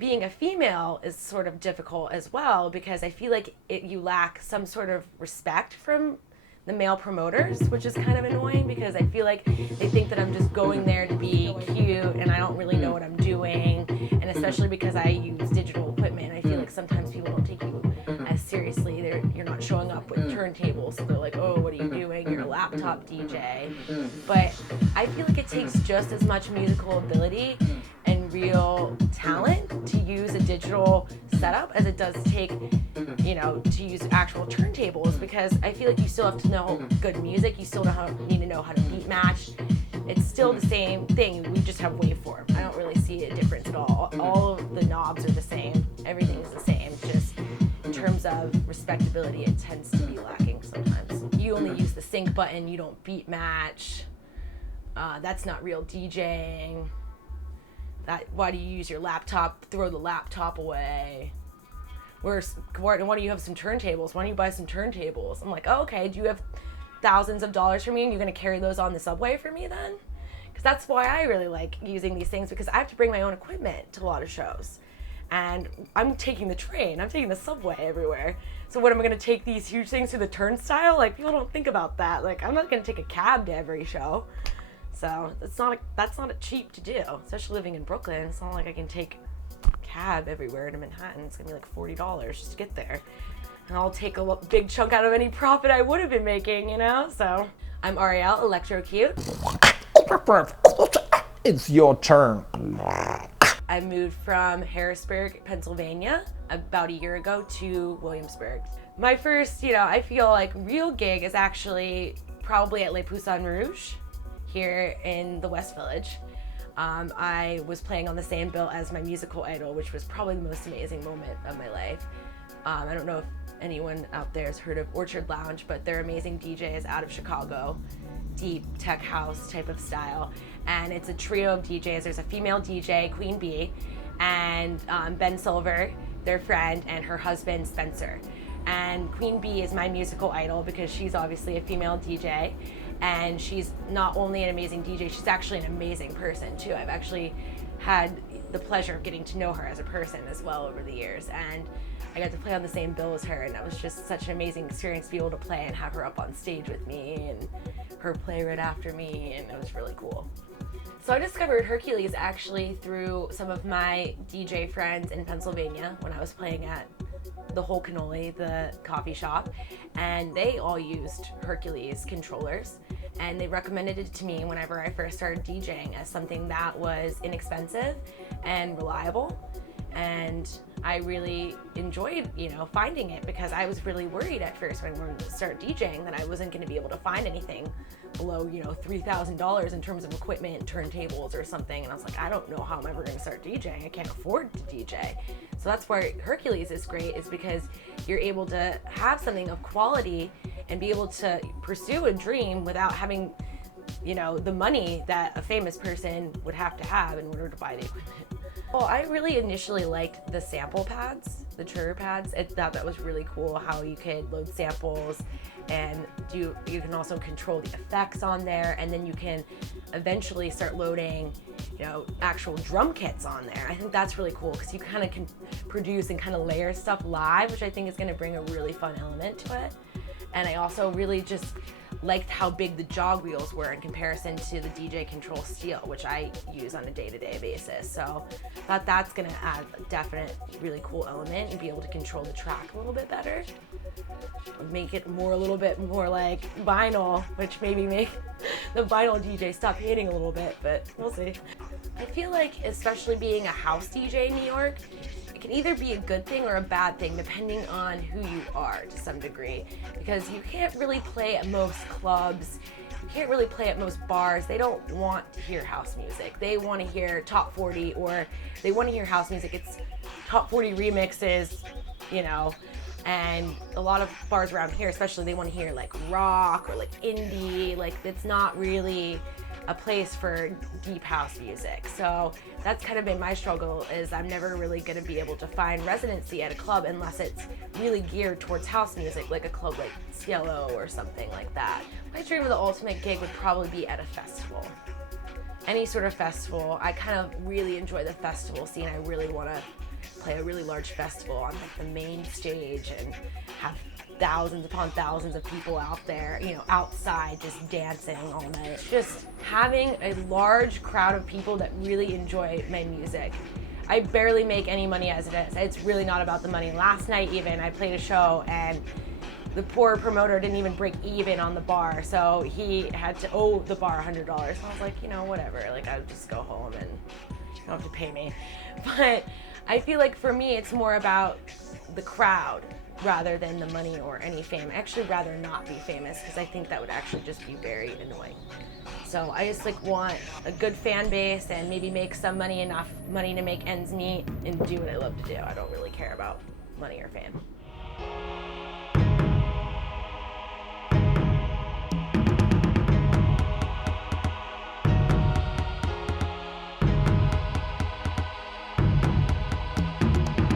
being a female is sort of difficult as well, because I feel like you lack some sort of respect from the male promoters, which is kind of annoying, because I feel like they think that I'm just going there to be cute and I don't really know what I'm doing. And especially because I use digital equipment, I feel like sometimes people don't take you as seriously. You're not showing up with turntables, so they're like, oh, what are you doing? You're a laptop DJ. But I feel like it takes just as much musical ability and real talent to use a digital setup as it does take, to use actual turntables, because I feel like you still have to know good music. You still need to know how to beat match. It's still the same thing. We just have waveform. I don't really see a difference at all. All of the knobs are the same. Everything is the same. Just in terms of respectability, it tends to be lacking sometimes. You only use the sync button. You don't beat match. That's not real DJing. Why do you use your laptop? Throw the laptop away. Why don't you have some turntables? Why don't you buy some turntables? I'm like, oh, okay, do you have thousands of dollars for me and you're gonna carry those on the subway for me then? Because that's why I really like using these things, because I have to bring my own equipment to a lot of shows. And I'm taking the train, I'm taking the subway everywhere. So what, am I gonna take these huge things through the turnstile? Like, people don't think about that. Like, I'm not gonna take a cab to every show. So that's not cheap to do, especially living in Brooklyn. It's not like I can take cab everywhere to Manhattan. It's gonna be like $40 just to get there, and I'll take a big chunk out of any profit I would have been making, So I'm Ariel, Elektrocute. It's your turn. I moved from Harrisburg, Pennsylvania about a year ago to Williamsburg. My first, I feel like real gig is actually probably at Les Poissons Rouges here in the West Village. I was playing on the same bill as my musical idol, which was probably the most amazing moment of my life. I don't know if anyone out there has heard of Orchard Lounge, but they're amazing DJs out of Chicago, deep tech house type of style. And it's a trio of DJs. There's a female DJ, Queen Bee, and Ben Silver, their friend, and her husband, Spencer. And Queen Bee is my musical idol because she's obviously a female DJ. And she's not only an amazing DJ, she's actually an amazing person too. I've actually had the pleasure of getting to know her as a person as well over the years. And I got to play on the same bill as her, and that was just such an amazing experience to be able to play and have her up on stage with me and her play right after me, and it was really cool. So I discovered Hercules actually through some of my DJ friends in Pennsylvania when I was playing at the Whole Cannoli, the coffee shop, and they all used Hercules controllers, and they recommended it to me whenever I first started DJing as something that was inexpensive and reliable. And I really enjoyed, finding it, because I was really worried at first when I wanted to start DJing that I wasn't going to be able to find anything below, $3,000 in terms of equipment, turntables or something. And I was like, I don't know how I'm ever going to start DJing. I can't afford to DJ. So that's where Hercules is great, is because you're able to have something of quality and be able to pursue a dream without having, the money that a famous person would have to have in order to buy the equipment. Well, I really initially liked the sample pads, the trigger pads. I thought that was really cool how you could load samples, and you can also control the effects on there, and then you can eventually start loading, actual drum kits on there. I think that's really cool because you kind of can produce and kind of layer stuff live, which I think is going to bring a really fun element to it. And I also really just liked how big the jog wheels were in comparison to the DJ Control Steel, which I use on a day-to-day basis. So I thought that's gonna add a definite really cool element and be able to control the track a little bit better. Make it a little bit more like vinyl, which maybe make the vinyl DJ stop hating a little bit, but we'll see. I feel like, especially being a house DJ in New York, it can either be a good thing or a bad thing depending on who you are to some degree, because you can't really play at most clubs, you can't really play at most bars. They don't want to hear house music. They want to hear top 40, or they want to hear house music. It's top 40 remixes, and a lot of bars around here especially, they want to hear like rock or like indie. Like, it's not really a place for deep house music. So that's kind of been my struggle, is I'm never really going to be able to find residency at a club unless it's really geared towards house music, like a club like Cielo or something like that. My dream of the ultimate gig would probably be at a festival. Any sort of festival. I kind of really enjoy the festival scene. I really want to play a really large festival on like the main stage and have thousands upon thousands of people out there, you know, outside just dancing all night. Just having a large crowd of people that really enjoy my music. I barely make any money as it is. It's really not about the money. Last night even, I played a show and the poor promoter didn't even break even on the bar, so he had to owe the bar $100. So I was like, you know, whatever, like I'll just go home and you don't have to pay me. But I feel like for me, it's more about the crowd rather than the money or any fame. I actually rather not be famous because I think that would actually just be very annoying. So I just like want a good fan base and maybe make some money, enough money to make ends meet and do what I love to do. I don't really care about money or fame.